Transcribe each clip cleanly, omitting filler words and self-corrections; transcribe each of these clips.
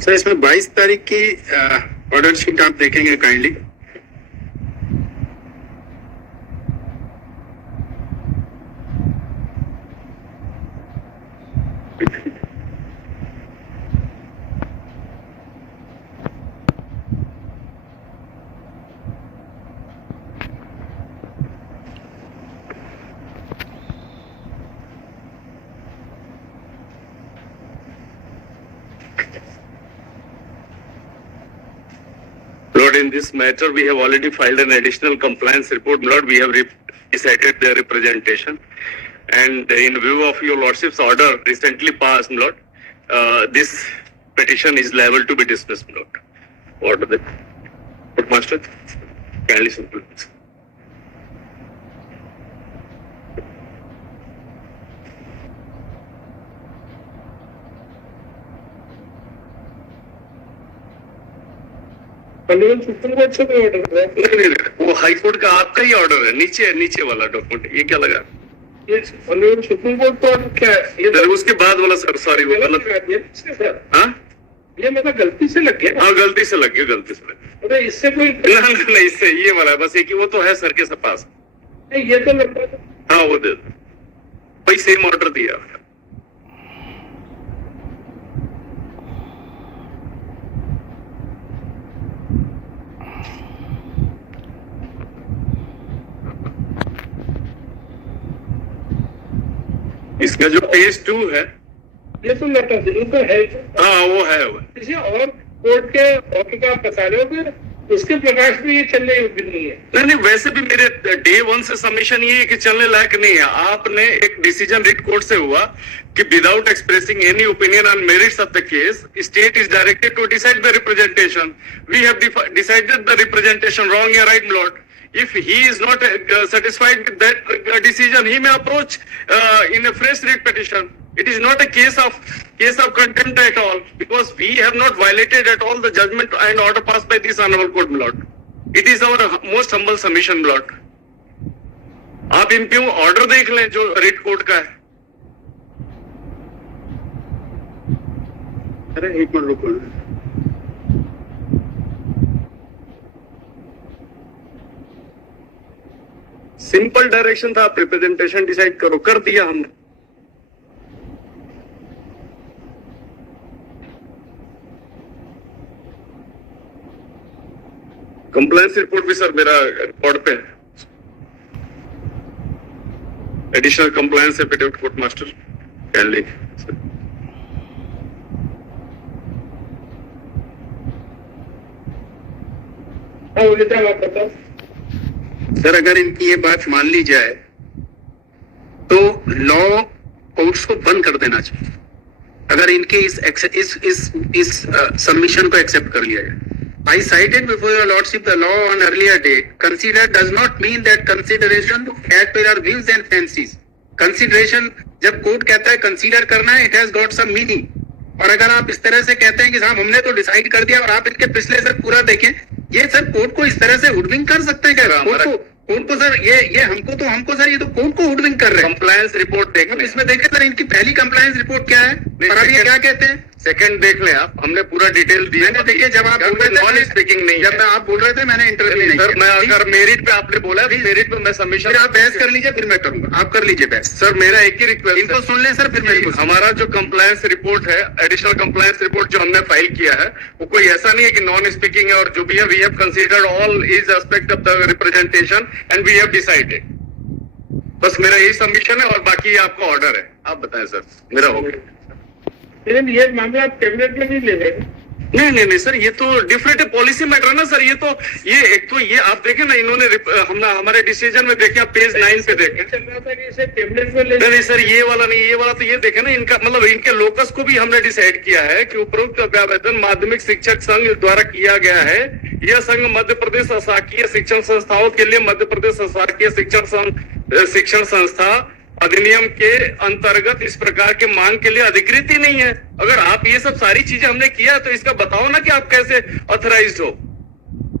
Sir इसमें 22 तारीख की ऑर्डर शीट आप देखेंगे kindly. Lord, in this matter, we have already filed an additional compliance report. Lord, we have decided their representation. And in view of your Lordship's order recently passed, Lord, this petition is liable to be dismissed, Lord. Order the Court Master. Kindly simple. Supreme court से कोई order है? वो high court का आपका ही order है, नीचे वाला document. ये क्या लगा? ये सुप्रीम कोर्ट का ऑर्डर क्या है? ये उसके बाद वाला सर, सॉरी वो गलत। हाँ, ये मतलब गलती से लग गया। हाँ गलती से लग गया। अरे इससे कोई नहीं, इससे ये वाला बस एक ही, वो तो है सर के पास। नहीं, ये तो लगता है। हाँ वो दे दो भाई, सेम ऑर्डर दिया। इसका जो पेज 2 है, ये तो लेटर उनका है। हाँ वो है वो। किसी और कोर्ट के ऑर्डर का आप बता रहे हो कि उसके प्रकाश में ये चलने योग्य नहीं है। नहीं, वैसे भी मेरे डे 1 से सबमिशन ये है कि चलने लायक नहीं है। आपने एक डिसीजन रिट कोर्ट से हुआ कि without expressing any opinion on merits of the case, state is directed to decide the representation. We have decided the representation wrong, या right, Lord? If he is not satisfied with that decision, he may approach in a fresh writ petition. It is not a case of contempt at all, because we have not violated at all the judgment and order passed by this honorable court, my lord. It is our most humble submission, my lord. आप इम्प्यू order देख लें जो writ court का है। अरे एक minute रुको। Simple direction था, आप रिप्रेजेंटेशन डिसाइड करो, कर दिया हमने। कंप्लायंस रिपोर्ट भी सर मेरा रिकॉर्ड पे है। Additional compliance affidavit court master Connelly sir, अगर इनकी ये बात मान ली जाए तो लॉ कोर्ट्स को बंद कर देना चाहिए। अगर इनके इस सबमिशन को एक्सेप्ट कर लिया जाए। I cited before your lordship the law on earlier date. Consider does not mean that consideration as per our views and fancies. Consideration जब कोर्ट कहता है कंसीडर करना है, it has got some meaning. और अगर आप इस तरह से कहते हैं कि साहब हमने तो डिसाइड कर दिया, और आप इनके पिछले सर पूरा देखें, ये सर कोर्ट को इस तरह से हुडविंग कर सकते हैं क्या? कोर्ट को सर ये हमको सर ये तो कोर्ट को हुडविंग कर रहे हैं। कंप्लायंस रिपोर्ट देख लें, इसमें देखें सर इनकी पहली कंप्लायंस रिपोर्ट क्या है और अब ये क्या कहते हैं। सेकंड देख लें आप, हमने पूरा डिटेल दिया। मैंने देखिए जब आप बोल रहे थे नॉन स्पीकिंग नहीं, जब आप बोल रहे थे मैंने इंटरव्यू नहीं सर। मैं अगर मेरिट पे आपने बोला, मेरिट पे मैं सबमिशन, फिर आप बहस कर लीजिए, फिर मैं करूंगा। आप कर लीजिए बहस। सर मेरा एक ही रिक्वेस्ट, इनको सुन लें सर, फिर मैं हमारा जो कंप्लायंस रिपोर्ट है, एडिशनल कंप्लायंस रिपोर्ट जो हमने फाइल किया है, वो कोई ऐसा नहीं है कि नॉन स्पीकिंग है, और जो भी है we have considered all is aspect of the representation and we have decided. बस मेरा यही सबमिशन है और बाकी आपका ऑर्डर है। आप बताएं सर, मेरा हो गया। ये मामला आप कैबिनेट में नहीं ले रहे? नहीं सर, ये तो डिफरेंट पॉलिसी मैटर है ना सर। ये एक तो ये आप देखें ना, इन्होंने हमारे डिसीजन में देखें, आप पेज 9 पे देखें। चल रहा था कि इसे कैबिनेट में ले। नहीं सर, ये वाला नहीं, ये वाला तो ये देखें ना, इनका मतलब इनके लोकस को भी हमने डिसाइड किया है कि उपरोक्त आवेदन माध्यमिक शिक्षक संघ द्वारा किया गया है। यह संघ मध्य प्रदेश शासकीय शिक्षण संस्थाओं के लिए मध्य प्रदेश शासकीय शिक्षण संस्था अधिनियम के अंतर्गत इस प्रकार के मांग के लिए अधिकृत ही नहीं है। अगर आप ये सब सारी चीजें हमने किया तो इसका बताओ ना कि आप कैसे ऑथराइज्ड हो।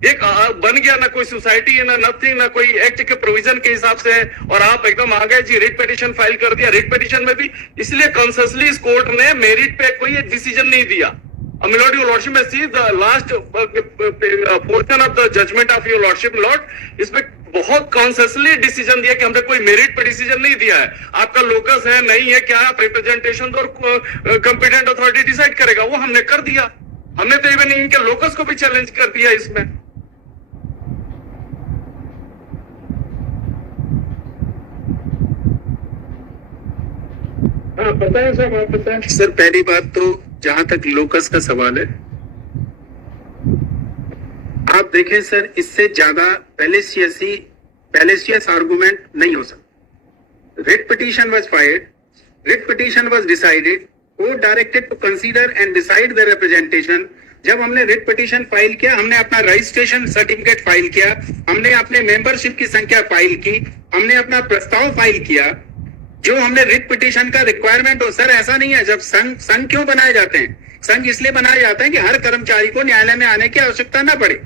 एक बन गया ना कोई सोसाइटी है ना नथिंग, ना कोई एक्ट के प्रोविजन के हिसाब से है, और आप एकदम आ गए जी रिट पिटीशन फाइल कर दिया। रिट पिटीशन में भी इसलिए कॉन्सियसली इस कोर्ट ने मेरिट पे कोई डिसीजन नहीं दिया। My lord, your lordship, see the last portion of the judgment of your lordship, lord, इसमें बहुत कॉन्सियसली डिसीजन दिया कि हमने कोई मेरिट पे डिसीजन नहीं दिया है। आपका लोकस है नहीं है क्या, आप रिप्रेजेंटेशन और कॉम्पिटेंट अथॉरिटी डिसाइड करेगा, वो हमने कर दिया। हमने तो इवन इनके लोकस को भी चैलेंज कर दिया इसमें। हाँ बताएं सर, आप बताएं सर। पहली बात तो जहां तक लोकस का सवाल है, आप देखें सर, इससे ज्यादा पैलेसियस आर्गुमेंट नहीं हो सकता। Writ petition was filed, writ petition was decided, court directed to consider and decide the representation. जब हमने रिट पिटीशन फाइल किया, हमने अपना रजिस्ट्रेशन सर्टिफिकेट फाइल किया, हमने अपने मेंबरशिप की संख्या फाइल की, हमने अपना प्रस्ताव फाइल किया, जो हमने रिट पिटीशन का रिक्वायरमेंट हो। सर ऐसा नहीं है, जब संघ क्यों बनाए जाते हैं? संघ इसलिए बनाए जाते हैं कि हर कर्मचारी को न्यायालय में आने की आवश्यकता ना पड़े।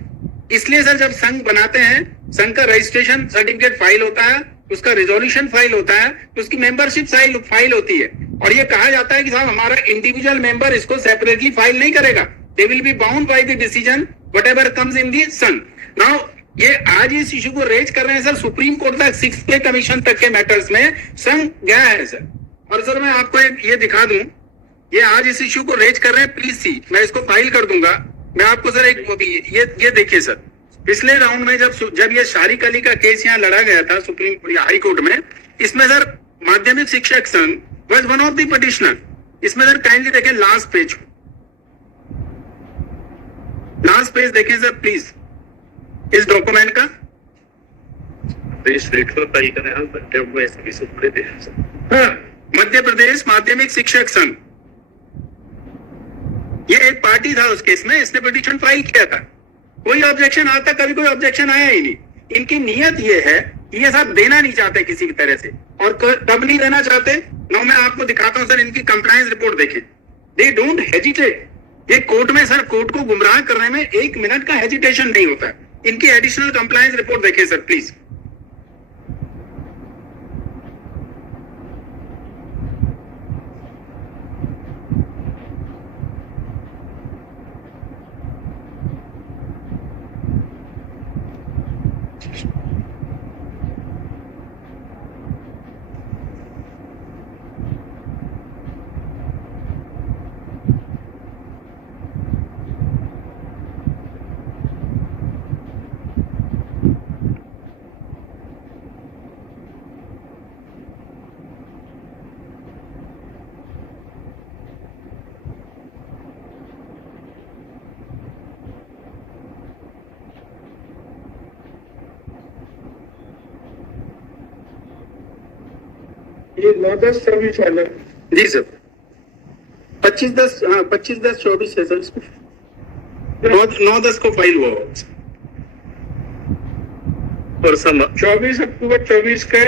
इसलिए सर जब संघ बनाते हैं, संघ का रजिस्ट्रेशन सर्टिफिकेट फाइल होता है, उसका रिजोल्यूशन फाइल होता है, तो उसकी मेंबरशिप फाइल होती है, और ये कहा जाता है कि साहब हमारा इंडिविजुअल मेंबर इसको सेपरेटली फाइल नहीं करेगा, they will be bound by the decision whatever comes in the Sangh. Now ये आज इस इशू को रेज कर रहे हैं सर, सुप्रीम कोर्ट तक, 6th पे कमीशन तक के मैटर्स में संघ गया है सर। और सर मैं आपको ये दिखा दूं, ये आज इस इशू को रेज कर रहे हैं, प्लीज सी, मैं इसको फाइल कर दूंगा। मैं आपको सर ये देखिए सर, पिछले राउंड में जब ये शारिक अली का केस यहाँ लड़ा गया था सुप्रीम हाई कोर्ट में, इसमें सर माध्यमिक शिक्षक संघ was one of the petitioner. इसमें सर काइंडली देखें लास्ट पेज देखें सर प्लीज, इस डॉक्यूमेंट का। मध्य प्रदेश माध्यमिक शिक्षक संघ, ये एक पार्टी था उस केस में, इसने पिटीशन फाइल किया था। कोई ऑब्जेक्शन, आज तक कभी कोई ऑब्जेक्शन आया ही नहीं। इनकी नियत ये है कि ये सब देना नहीं चाहते किसी भी तरह से, और कब नहीं देना चाहते ना, मैं आपको दिखाता हूं सर। इनकी कंप्लायंस रिपोर्ट देखें, दे डोंट हेजिटेट। ये कोर्ट में सर, कोर्ट को गुमराह करने में 1 मिनट का हेजिटेशन नहीं होता है। इनकी एडिशनल कंप्लायंस रिपोर्ट देखें सर प्लीज। ये 9-10-24 वाला जी सर, 25-10-24 है सर, इसको 9-10 को फाइल हुआ और 24 अक्टूबर 24 का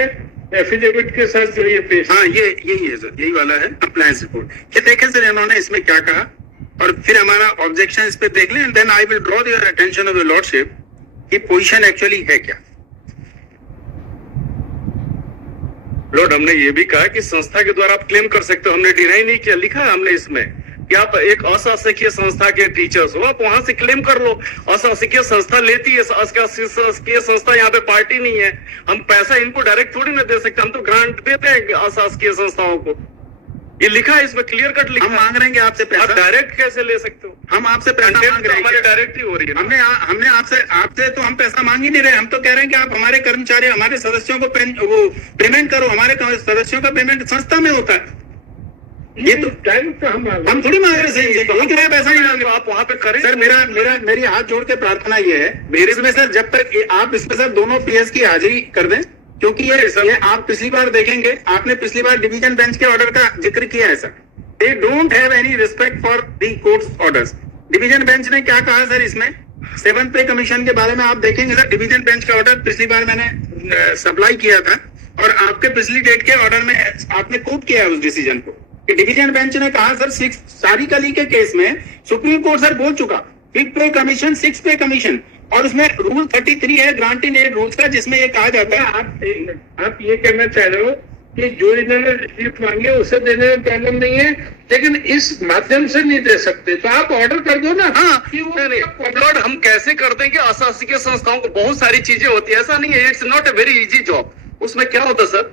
एफिडेविट के साथ जो ये पेश। हाँ ये यही है सर, यही वाला है कंप्लायंस रिपोर्ट। ये देखें सर इन्होंने इसमें क्या कहा, और फिर हमारा ऑब्जेक्शन इस पे देख लें, and then I will draw your attention of the lordship कि पोजीशन एक्चुअली है क्या। लॉर्ड, हमने ये भी कहा कि संस्था के द्वारा आप क्लेम कर सकते हो, हमने डिनाई नहीं किया। लिखा है हमने इसमें कि आप एक अशासकीय संस्था के टीचर्स हो, आप वहां से क्लेम कर लो। अशासकीय संस्था लेती है, अशासकीय संस्था यहाँ पे पार्टी नहीं है, हम पैसा इनको डायरेक्ट थोड़ी ना दे सकते, हम तो ग्रांट देते हैं अशासकीय संस्थाओं को। ये लिखा है इसमें, क्लियर कट लिखा। हम मांग रहे हैं आपसे पैसा, आप डायरेक्ट कैसे ले सकते हो? हम आपसे पैसा मांग रहे हैं, हमारी डायरेक्ट ही हो रही है। हमने आपसे तो हम पैसा मांग ही नहीं रहे, हम तो कह रहे हैं कि आप हमारे कर्मचारी, हमारे सदस्यों को वो पेमेंट करो। हमारे सदस्यों का पेमेंट संस्था में होता है, ये तो हम थोड़ी मांग रहे हैं, एक रुपया पैसा नहीं मांग रहे। आप वहां पे करें सर, मेरी हाथ जोड़ के प्रार्थना ये है, मेरे इसमें सर जब तक आप इसमें सर दोनों पीएस की हाजिरी कर दें, क्योंकि ये आप पिछली बार देखेंगे, आपने पिछली बार डिवीजन बेंच के ऑर्डर का जिक्र किया है sir. They don't have any respect for the courts orders. Division bench ने क्या कहा सर इसमें, 7th पे कमीशन के बारे में आप देखेंगे सर, डिवीजन बेंच का ऑर्डर पिछली बार मैंने सप्लाई किया था, और आपके पिछली डेट के ऑर्डर में आपने कोट किया उस डिसीजन को कि डिवीजन बेंच ने कहा सर, शारिक अली के केस में सुप्रीम कोर्ट सर बोल चुका, 5th पे कमीशन, 6th पे कमीशन, और उसमें रूल 33 है ग्रांट इन एड रूल्स का, जिसमें ये कहा जाता है आप ये कहना चाह रहे हो कि जो इन्होंने रिसीप्ट मांगे उसे देने में प्रॉब्लम नहीं है, लेकिन इस माध्यम से नहीं दे सकते, तो आप ऑर्डर कर दो ना। हाँ, कि वो लॉर्ड हम कैसे करते हैं कि अशासकीय संस्थाओं को बहुत सारी चीजें होती है, ऐसा नहीं है, it's not a very easy job. उसमें क्या होता है सर,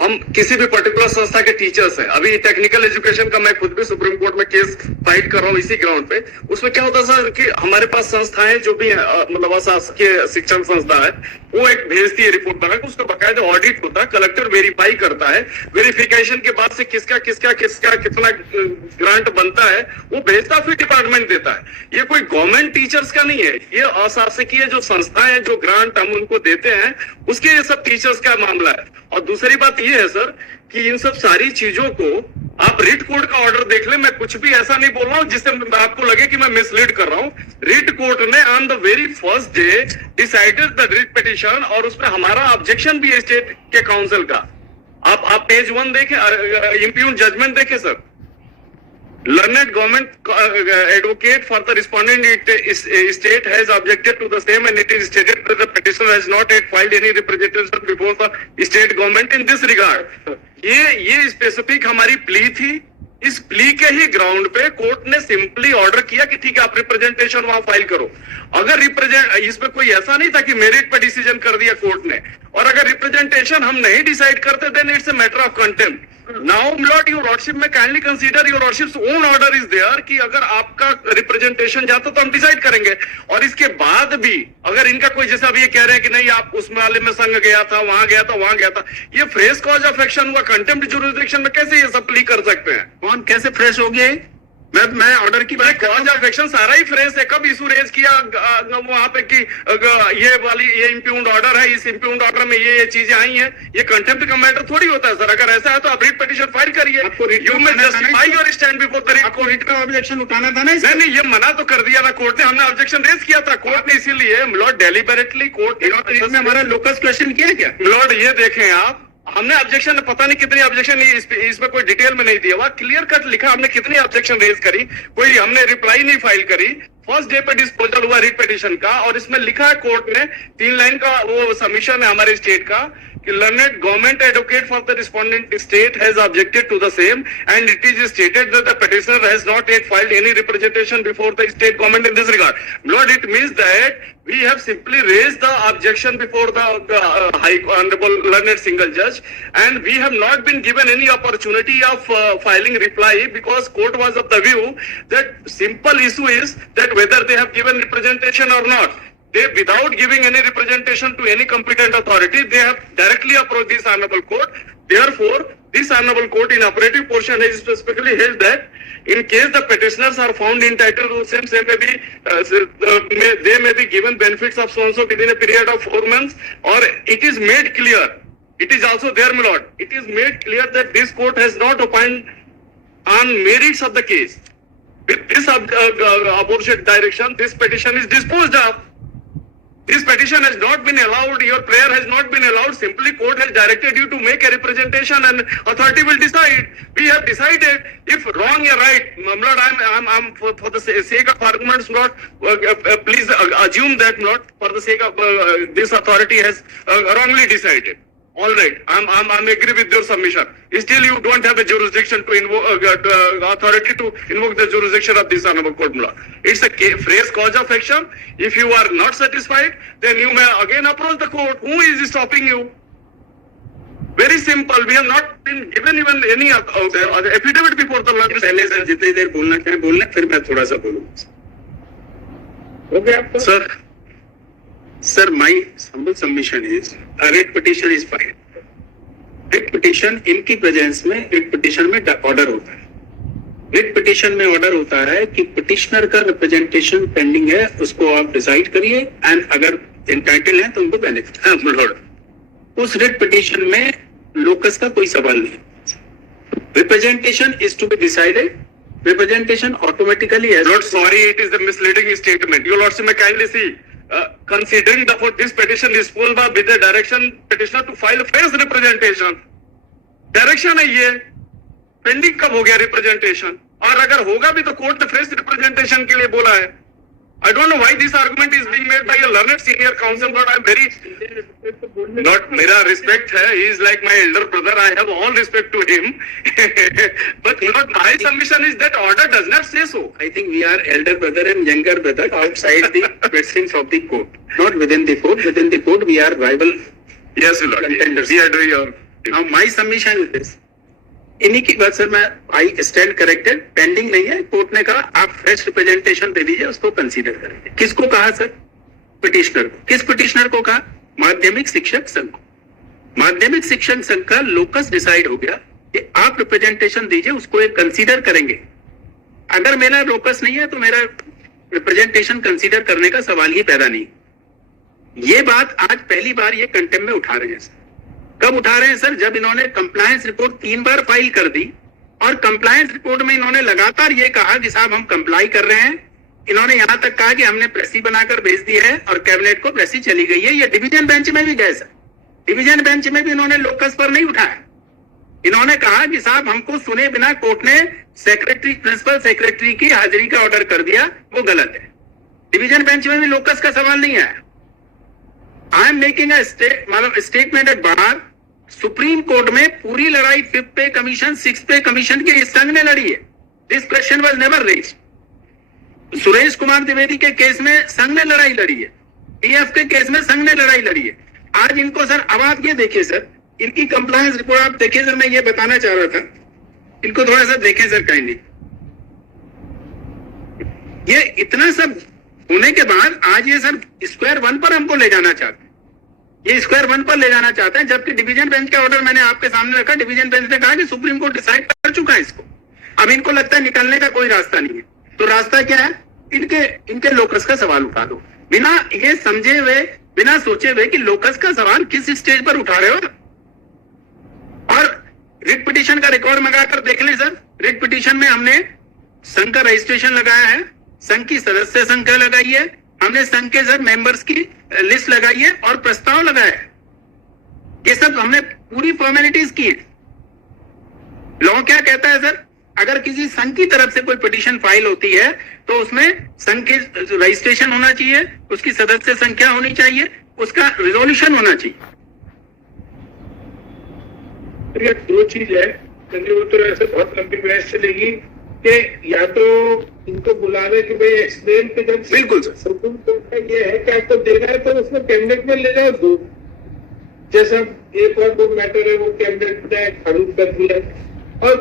हम किसी भी पर्टिकुलर संस्था के टीचर्स हैं, अभी टेक्निकल एजुकेशन का मैं खुद भी सुप्रीम कोर्ट में केस फाइट कर रहा हूँ इसी ग्राउंड पे। उसमें क्या होता है सर कि हमारे पास संस्थाएं जो भी मतलब अशासकीय शिक्षण संस्था है, वो एक भेजती है रिपोर्ट बना के, उसका बकायदा ऑडिट होता है, कलेक्टर वेरीफाई करता है, वेरिफिकेशन के बाद से किसका किसका किसका कितना ग्रांट बनता है वो भेजता, फिर डिपार्टमेंट देता है। ये कोई गवर्नमेंट टीचर्स का नहीं है, ये अशासकीय जो संस्थाएं हैं, जो ग्रांट हम उनको देते हैं, उसके ये सब टीचर्स का मामला है। और दूसरी बात ये है सर कि इन सब सारी चीजों को आप रिट कोर्ट का ऑर्डर देख ले, मैं कुछ भी ऐसा नहीं बोल रहा हूं जिससे आपको लगे कि मैं मिसलीड कर रहा हूं। रिट कोर्ट ने on the very first day decided the writ petition, और उसमें हमारा ऑब्जेक्शन भी है स्टेट के काउंसिल का। आप पेज 1 देखें, इम्प्यून जजमेंट देखें sir. Learned government advocate for the respondent state has objected to the same, and it is stated that the petitioner has not yet filed any representation before the state government in this regard. ये specific हमारी plea थी। इस plea के ही ground पे court ने simply order किया कि ठीक है आप रिप्रेजेंटेशन वहां फाइल करो। अगर इसमें कोई ऐसा नहीं था कि मेरिट पे डिसीजन कर दिया कोर्ट ने, और अगर रिप्रेजेंटेशन हम नहीं डिसाइड करते then it's a matter of contempt. Now lord your lordship में kindly consider your lordship's own order is there कि अगर आपका रिप्रेजेंटेशन जाता तो हम डिसाइड करेंगे। और इसके बाद भी अगर इनका कोई, जैसा अभी ये कह रहे हैं कि नहीं आप उसमें वाले में संग गया था, वहां गया था, वहां गया था, ये फ्रेश कॉज ऑफ एक्शन हुआ। कंटेम्प्ट जुरिसडिक्शन में कैसे ये सब प्ली कर सकते हैं? कौन कैसे फ्रेश हो गए? मैं ऑर्डर की बात कर रहा हूं। कॉज ऑफ एक्शन सारा ही फ्रेश है। कब इशू रेज किया वहां पे कि ये इम्प्यून्ड ऑर्डर है, इस इम्प्यून्ड ऑर्डर में ये चीजें आई हैं, ये कंटेम्प्ट का मैटर थोड़ी होता है सर। अगर ऐसा है तो आप रिट पिटीशन फाइल करिए, यू में justify your stand before the writ court. का ऑब्जेक्शन उठाना था ना? नहीं, ये मना तो कर दिया ना कोर्ट ने, हमने ऑब्जेक्शन रेज किया था, कोर्ट ने इसीलिए लॉर्ड डेलिबरेटली कोर्ट इसमें हमारा लोकस क्वेश्चन किया क्या? लॉर्ड ये देखें आप, हमने ऑब्जेक्शन पता नहीं कितनी ऑब्जेक्शन, इसमें कोई डिटेल में नहीं दिया हुआ, क्लियर कट लिखा हमने कितनी ऑब्जेक्शन रेज करी, कोई हमने रिप्लाई नहीं फाइल करी। फर्स्ट डे पे डिस्पोजल हुआ रिट पिटीशन का, और इसमें लिखा है कोर्ट ने 3 लाइन का वो सबमिशन है हमारे स्टेट का कि learned government advocate for the respondent state has objected to the same and it is stated that the petitioner has not yet filed any representation before the state government in this regard. Lord, it means that we have simply raised the objection before the high honorable learned single judge, and we have not been given any opportunity of filing reply because court was of the view that simple issue is that whether they have given representation or not. They, without giving any representation to any competent authority, they have directly approached this honorable court. Therefore, this honorable court in operative portion has specifically held that in case the petitioners are found entitled to same may be they may be given benefits of so and so within a period of 4 months, or it is made clear, it is also there, my lord, it is made clear that this court has not opined on merits of the case. With this abortion direction, this petition is disposed of. This petition has not been allowed, your prayer has not been allowed, simply court has directed you to make a representation and authority will decide. We have decided, if wrong or right, Lord, I'm for the sake of arguments, Lord, please assume that, Lord, for the sake of this authority has wrongly decided. All right, I'm agree with your submission. Still, you don't have a jurisdiction to invoke authority to invoke the jurisdiction of this honorable court. It's a phrase cause of action. If you are not satisfied, then you may again approach the court. Who is stopping you? Very simple. We have not been given even any affidavit before the law. पहले sir जितनी देर बोलना चाहे बोलना, फिर मैं थोड़ा सा बोलूंगा। Okay, Sir, my humble submission is a writ petition is filed. Writ petition इनकी प्रेजेंस में writ petition में ऑर्डर होता है। writ petition में ऑर्डर होता है कि पिटिशनर का रिप्रेजेंटेशन पेंडिंग है, उसको आप डिसाइड करिए, एंड अगर इंटाइटल है तो उनको बेनिफिट है। उस writ petition में लोकस का कोई सवाल नहीं। Representation is to be decided, representation automatically has. Lord, sorry, it is a misleading statement. Your Lordship may kindly see. Considering for this petition disposed by with the direction petitioner to file a fresh representation. Direction है ये, pending कब हो गया representation? और अगर होगा भी तो कोर्ट ने fresh representation के लिए बोला है। I don't know why this argument is being made by a learned senior counsel, but I'm very not मेरा respect है. He is like my elder brother. I have all respect to him. But not my submission is that order does not say so. I think we are elder brother and younger brother outside the questions of the court, not within the court. Within the court, we are rival Yes, Lord. contenders. We agree on. Now my submission is this. इन्हीं की बात sir मैं I stand corrected, pending नहीं है. Court ने कहा आप fresh representation दे दीजिए, उसको कंसीडर करेंगे. किसको कहा सर? पिटिशनर को. किस पिटिशनर को कहा? माध्यमिक शिक्षक संघ को. माध्यमिक शिक्षक संघ का लोकस डिसाइड हो गया कि आप रिप्रेजेंटेशन दीजिए, उसको एक कंसीडर करेंगे. अगर मेरा लोकस नहीं है तो मेरा रिप्रेजेंटेशन कंसीडर करने का सवाल ही पैदा नहीं. ये बात आज पहली बार ये कंटेम्प्ट में उठा रहे हैं सर. कब उठा रहे हैं सर? जब इन्होंने कंप्लायंस रिपोर्ट 3 बार फाइल कर दी और कंप्लायंस रिपोर्ट में इन्होंने लगातार ये कहा कि साहब हम कंप्लाई कर रहे हैं. इन्होंने यहां तक कहा कि हमने प्रेसी बनाकर भेज दी है और कैबिनेट को प्रेसी चली गई है. ये डिवीजन बेंच में भी गए सर. डिवीजन बेंच में भी इन्होंने लोकस पर नहीं उठाया. इन्होंने कहा कि साहब हमको सुने बिना कोर्ट ने सेक्रेटरी, प्रिंसिपल सेक्रेटरी की हाजिरी का ऑर्डर कर दिया, वो गलत है. डिवीजन बेंच में भी लोकस का सवाल नहीं आया. I am making statement at bar. Supreme court में पूरी लड़ाई 5th पे कमीशन, 6th पे कमीशन की इस संघ ने लड़ी है. This question was never raised. Suresh Kumar Dwivedi के केस में संघ ने लड़ाई लड़ी है. पीएफ के केस में संघ ने लड़ाई लड़ी है. आज इनको सर, अब आप ये देखिए सर, इनकी कंप्लायंस रिपोर्ट आप देखिए सर. मैं ये बताना चाह रहा था, इनको थोड़ा सा देखें सर काइंडली. ये इतना सब होने के बाद आज ये सर स्क्वायर 1 पर हमको ले जाना चाहते हैं. ये स्क्वायर 1 पर ले जाना चाहते हैं, जबकि डिवीजन बेंच का ऑर्डर मैंने आपके सामने रखा. डिवीजन बेंच ने कहा कि सुप्रीम कोर्ट डिसाइड कर चुका है इसको. अब इनको लगता है निकलने का कोई रास्ता नहीं है. तो रास्ता क्या है? इनके लोकस का सवाल उठा दो, बिना ये समझे हुए, बिना सोचे हुए कि लोकस का सवाल किस स्टेज पर उठा रहे हो. और रिट पिटीशन का रिकॉर्ड मंगाकर देख लें सर. रिट पिटीशन में हमने संघ का रजिस्ट्रेशन लगाया है, संघ की सदस्य संख्या लगाई है, हमने संघ के सर मेंबर्स की लिस्ट लगाई है और प्रस्ताव लगाया है. ये सब हमने पूरी फॉर्मेलिटीज की है. लॉ क्या कहता है सर? अगर किसी संघ की तरफ से कोई पिटीशन फाइल होती है तो उसमें संघ के रजिस्ट्रेशन होना चाहिए, उसकी सदस्य संख्या होनी चाहिए, उसका रिजोल्यूशन होना चाहिए. ये 2 चीज है, वो तो ऐसे बहुत लंबी बहस चलेगी कि या तो इनको बुला रहे कि भाई एक्सप्लेन पे, जब बिल्कुल सर. सुप्रीम कोर्ट का ये है कि आपको देना है तो उसमें कैबिनेट में ले जाओ. 2 जैसा एक और 2 मैटर है वो कैबिनेट ने खारिज कर दिया. और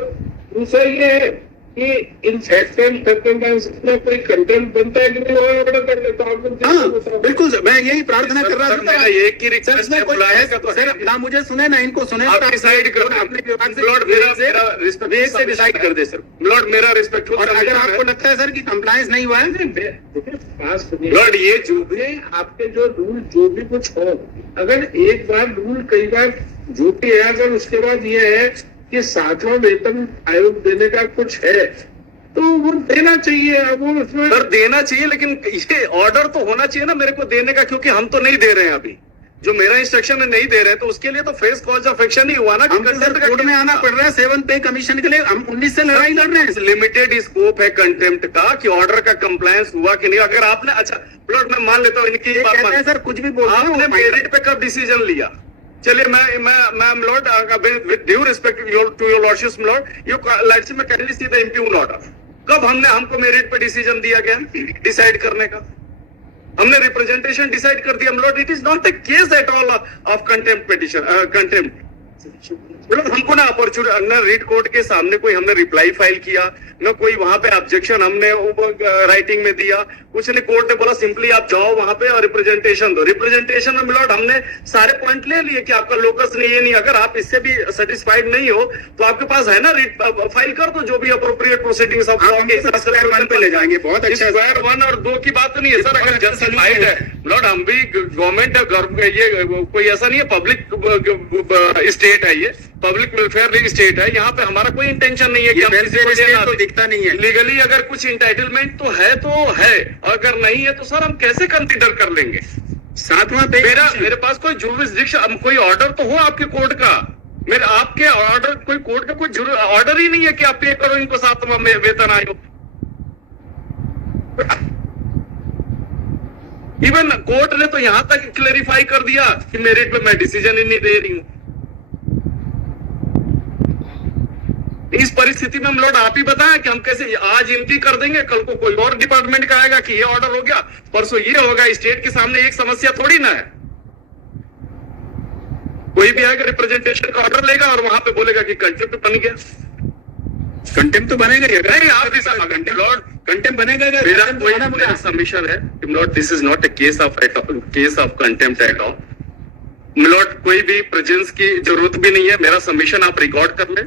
दूसरा ये है कि इन सर्कमस्टेंसेस में कोई कंटेंट बनता है कि नहीं, वो ऑर्डर कर देता हाँ, बिल्कुल सर. मैं यही प्रार्थना कर रहा था. एक ही रिक्वेस्ट है, बुलाएगा तो सर ना मुझे सुने ना इनको सुने. आप डिसाइड कर दो. अपने विभाग से, लॉर्ड मेरा विवेक से डिसाइड कर दे सर. लॉर्ड मेरा रिस्पेक्ट. और अगर आपको लगता है सर कि कंप्लायंस नहीं हुआ है, लॉर्ड ये जो भी आपके जो रूल जो भी कुछ हो, अगर एक बार रूल कई बार जो भी है, अगर उसके बाद ये है कि 7वां वेतन आयोग देने का कुछ है तो वो देना चाहिए. अब वो उसमें सर देना चाहिए, लेकिन ये ऑर्डर तो होना चाहिए ना मेरे को देने का, क्योंकि हम तो नहीं दे रहे हैं अभी. जो मेरा इंस्ट्रक्शन है नहीं दे रहे हैं, तो उसके लिए तो फेस कॉज ऑफ एक्शन ही हुआ ना. हम कोर्ट में आना पड़ रहा है 7th पे कमीशन के लिए. हम 19 से लड़ाई लड़ रहे हैं. लिमिटेड स्कोप है कंटेम्प्ट का कि ऑर्डर का कंप्लायंस हुआ कि नहीं. अगर आपने, अच्छा प्लॉट मैं मान लेता हूँ इनकी बात मान, सर कुछ भी बोल रहे आपने मेरिट पे कब डिसीजन लिया? चलिए मैं lord with due respect to your lordship lord, you let's मैं can see the impugned order. कब हमको मेरिट पे डिसीजन दिया गया डिसाइड करने का? हमने रिप्रेजेंटेशन डिसाइड कर दिया Lord. It is not the case at all of contempt petition, contempt. हमको ना अपॉर्चुनिटी, न रीट कोर्ट के सामने कोई हमने रिप्लाई फाइल किया, न कोई वहां पे ऑब्जेक्शन हमने राइटिंग में दिया, कुछ नहीं. कोर्ट ने बोला सिंपली आप जाओ वहां पे और रिप्रेजेंटेशन दो. रिप्रेजेंटेशन में मिलॉर्ड हमने सारे पॉइंट ले लिए कि आपका लोकस नहीं, ये नहीं. अगर आप इससे भी सेटिस्फाइड नहीं हो तो आपके पास है ना रीट, फाइल कर दो जो भी अप्रोप्रिएट प्रोसीडिंग्स आप पे ले जाएंगे. बहुत अच्छा. स्क्वायर 1 और 2 की बात नहीं है सर. अगर जस्टिफाइड है लॉर्ड, हम भी गवर्नमेंट, ये कोई ऐसा नहीं है, पब्लिक स्टेट है, ये पब्लिक वेलफेयर स्टेट है. यहाँ पे हमारा कोई इंटेंशन नहीं है कि हम किसी को देना, तो दिखता नहीं है. लीगली अगर कुछ इंटाइटलमेंट तो है, अगर नहीं है तो सर हम कैसे कंसीडर कर लेंगे? 7वां पे मेरे पास कोई जुरिसडिक्शन, कोई ऑर्डर तो हो आपके कोर्ट का. मेरे आपके ऑर्डर, कोई कोर्ट का कोई ऑर्डर ही नहीं है कि आप पे करो इनको 7वां वेतन आयोग. इवन कोर्ट ने तो यहां तक क्लेरिफाई कर दिया कि मेरिट पे मैं डिसीजन ही नहीं दे रही हूं। इस परिस्थिति में हम लोग आप ही बताएं कि हम कैसे आज इनकी कर देंगे, कल को कोई और डिपार्टमेंट का आएगा कि ये ऑर्डर हो गया, परसों ये होगा। स्टेट के सामने एक समस्या थोड़ी ना है। कोई भी आएगा रिप्रेजेंटेशन का ऑर्डर लेगा और वहां पे बोलेगा कि कंटेम्प्ट बन गया। कंटेम्प्ट तो बनेगा ही। नहीं, आप कंटेम्प्ट बनेगा। मेरा सबमिशन है milord, this is not a case of contempt at all. Milord, कोई भी प्रेजेंस की जरूरत भी नहीं है। मेरा सबमिशन आप रिकॉर्ड कर ले।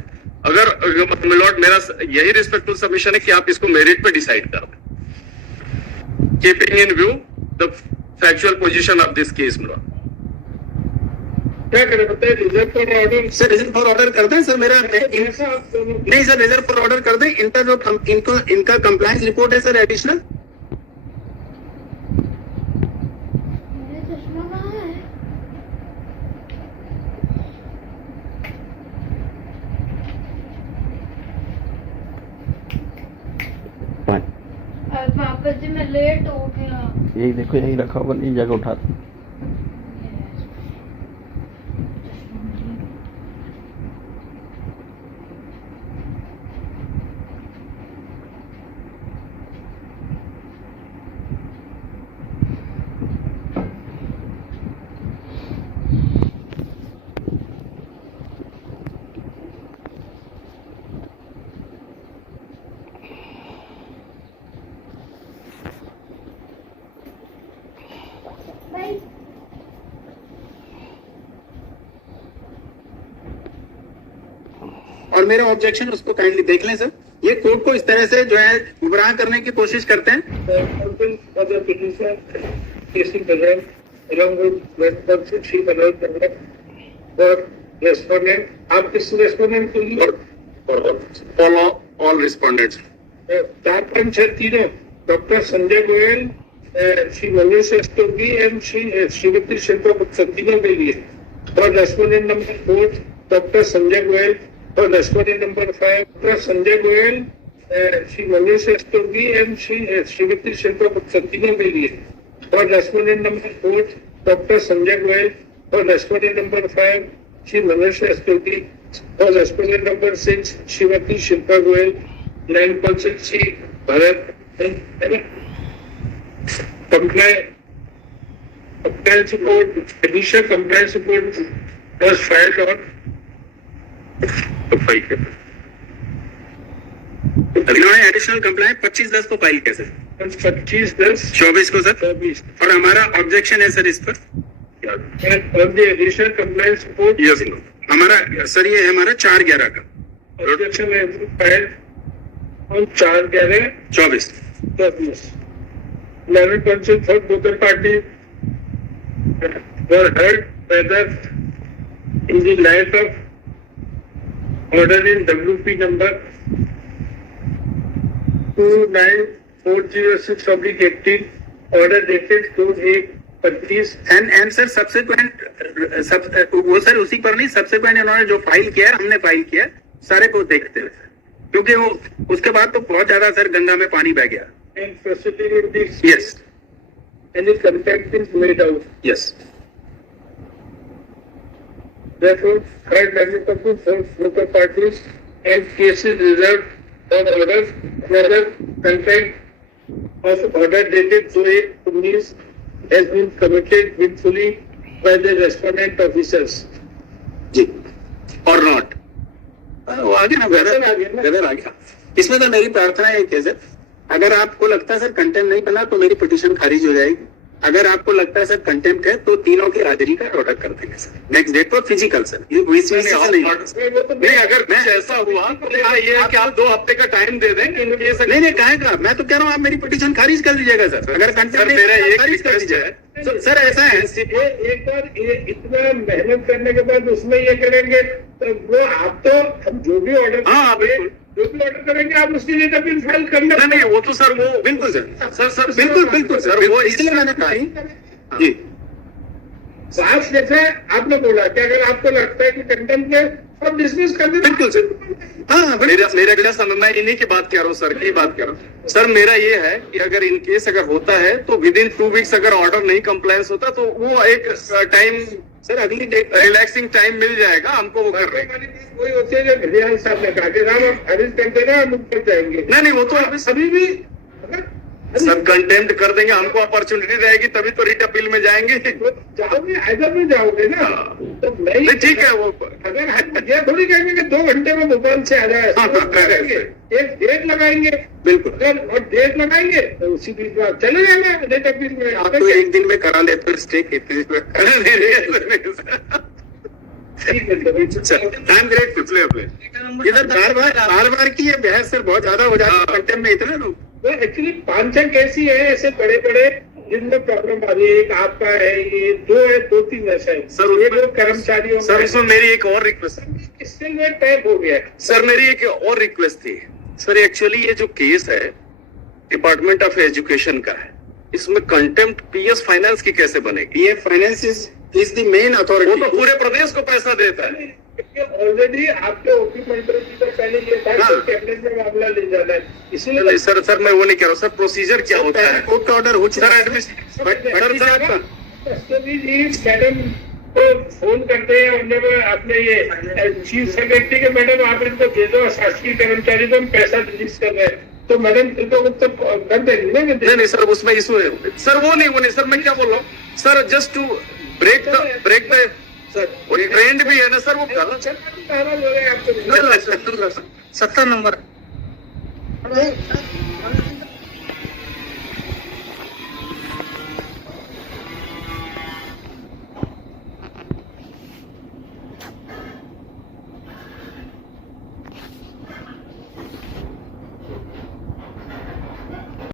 अगर मिलोड, मेरा यही रिस्पेक्टफुल सबमिशन है कि आप इसको मेरिट पे डिसाइड कर दें, keeping in view the factual position of this case. Milord, क्या करें बताइए, reserve for order. Sir reserve for order कर दें। सर मेरा नहीं सर, रिजर्व फॉर ऑर्डर कर दें। इनका जो इनका कंप्लायंस रिपोर्ट है सर एडिशनल, मेरा चश्मा कहाँ है? अब पापा जी मैं लेट हो गया। यही देखो, यही रखा होगा, नहीं जगह उठा दो। भाई और मेरा ऑब्जेक्शन उसको काइंडली देख लें सर। ये कोर्ट को इस तरह से जो है गुमराह करने की कोशिश करते हैं। other petitioner facing the land along with responsive she allowed the land for respondent. आप किस respondent को लिए? Follow all respondents. 4, 5, 6 तीनों डॉक्टर संजय गोयल, श्री मनीष रस्तोगी एंड श्रीमती शिल्पा गुप्ता तीनों के लिए। और respondent number 4 doctor Sanjay Goyal. और respondent number 5 doctor Sanjay Goyal, Shri Manish Rastogi and Shrimati Shilpa Gupta तीनों के लिए। और respondent number 4 doctor Sanjay Goyal. और रेस्पोंडेंट नंबर 5 श्री मनीष रस्तोगी। और respondent number 6 Shrimati Shilpa Goyal. 9% C Bharat compliance report, additional compliance report was filed on इन्होंने एडिशनल कंप्लायंस 25/10 को फाइल किया सर। 25/10/24 को सर। और हमारा ऑब्जेक्शन है सर इस पर। on the additional compliance report. Yes हमारा सर, ये है हमारा 4/11 का Objection has been filed on 4/11/24. 11% for both the parties were heard whether in the light of order in WP number 29406/18, order dated 2/1/25 and sir subsequent वो sir उसी पर नहीं, subsequent इन्होंने जो फाइल किया है, हमने फाइल किया है, सारे को देखते हुए, क्योंकि वो उसके बाद तो बहुत ज्यादा सर गंगा में पानी बह गया। and facilitated this. Yes Any contact is made out. Yes Therefore, heard manufacturing for local parties and cases reserved on order whether content of order dated 2/8/19 has been committed willfully by the respondent officers. जी और not वो आ गया ना, weather आ गया। इसमें तो मेरी प्रार्थना है कि सर अगर आपको लगता है सर कंटेम्प्ट नहीं बना तो मेरी पिटीशन खारिज हो जाएगी। अगर आपको लगता है सर कंटेम्प्ट है तो तीनों की हाजिरी का ऑर्डर कर देंगे सर नेक्स्ट डेट पर फिजिकल सर। ये नहीं, अगर कुछ ऐसा हुआ तो ये है कि आप 2 हफ्ते का टाइम दे दें। नहीं कहेगा, मैं तो कह रहा हूँ आप मेरी पिटीशन खारिज कर दीजिएगा सर। अगर कंटेम्प्ट मेरा एक खारिज कर दीजिए सर। ऐसा है ये एक बार ये इतना मेहनत करने के बाद उसमें ये करेंगे तो वो आप तो हम जो भी ऑर्डर हाँ, बिल्कुल। जो भी ऑर्डर करेंगे आप उसके लिए अपील फाइल करना। नहीं, वो तो सर वो बिल्कुल सर सर बिल्कुल सर वो इसलिए मैंने कहा जी। साथ जैसे आपने बोला कि अगर आपको लगता है कि कंटेंट के आप डिसमिस कर देते बिल्कुल सर। हाँ, मेरा क्या समझ, मैं इन्हीं की बात कर रहा हूँ सर, की बात कर रहा हूँ सर। मेरा ये है कि अगर इन केस अगर होता है तो विद इन 2 वीक्स अगर ऑर्डर नहीं कंप्लायंस होता तो वो एक टाइम सर, अगली रिलैक्सिंग टाइम मिल जाएगा हमको, वो कर रहे हैं। वही होती है जो घड़ियाल साहब ने कहा कि साहब अरेस्ट करते ना हम ऊपर जाएंगे। नहीं वो तो अभी भी सर कंटेम्प्ट कर देंगे, हमको अपॉर्चुनिटी रहेगी तभी तो रिट अपील में जाएंगे। जाओगे, ऐसा भी जाओगे ना तो मैं नहीं, ठीक है, वो अगर ये थोड़ी कहेंगे कि 2 घंटे में भोपाल से आ जाए, करेंगे एक डेट लगाएंगे। बिल्कुल, अगर और डेट लगाएंगे तो उसी बीच में आप चले जाएंगे रिट अपील में। आप तो एक दिन में करा लेते स्टे कितने आई एम ग्रेटफुल। इधर बार बार की ये बहस सर बहुत ज्यादा हो जाती है, कंटेंट में इतना लोग। तो एक्चुअली 5-6 केस ही है ऐसे बड़े बड़े जिनमें प्रॉब्लम आ रही है। एक आपका है, ये 2-3 ऐसा है सर, ये लोग कर्मचारियों सर इसमें मेरी एक और रिक्वेस्ट, इससे में टैप हो गया है। सर मेरी एक और रिक्वेस्ट थी सर। एक्चुअली ये जो केस है डिपार्टमेंट ऑफ एजुकेशन का है, इसमें कंटेम्प्ट पीएस फाइनेंस की कैसे बनेगी? ये फाइनेंस इज द मेन वो अथॉरिटी। तो पूरे प्रदेश को पैसा देता है। ऑलरेडी आपके ओपी मंत्री जी का पहले ये था कि कैबिनेट में मामला ले जाना है, इसीलिए नहीं सर मैं वो नहीं कह रहा हूँ सर। प्रोसीजर क्या होता है? कोर्ट का ऑर्डर हो चुका सर है। मैडम को फोन करते हैं और जब आपने ये चीफ सेक्रेटरी के मैडम आप इनको दे दो शासकीय कर्मचारी को हम पैसा रिलीज कर रहे हैं तो मैडम तो कर देंगे ना। नहीं सर उसमें इशू है सर, वो नहीं सर। मैं क्या बोल रहा हूँ sir, just to break the sir वो ट्रेंड भी है ना सर, वो कर 70 नंबर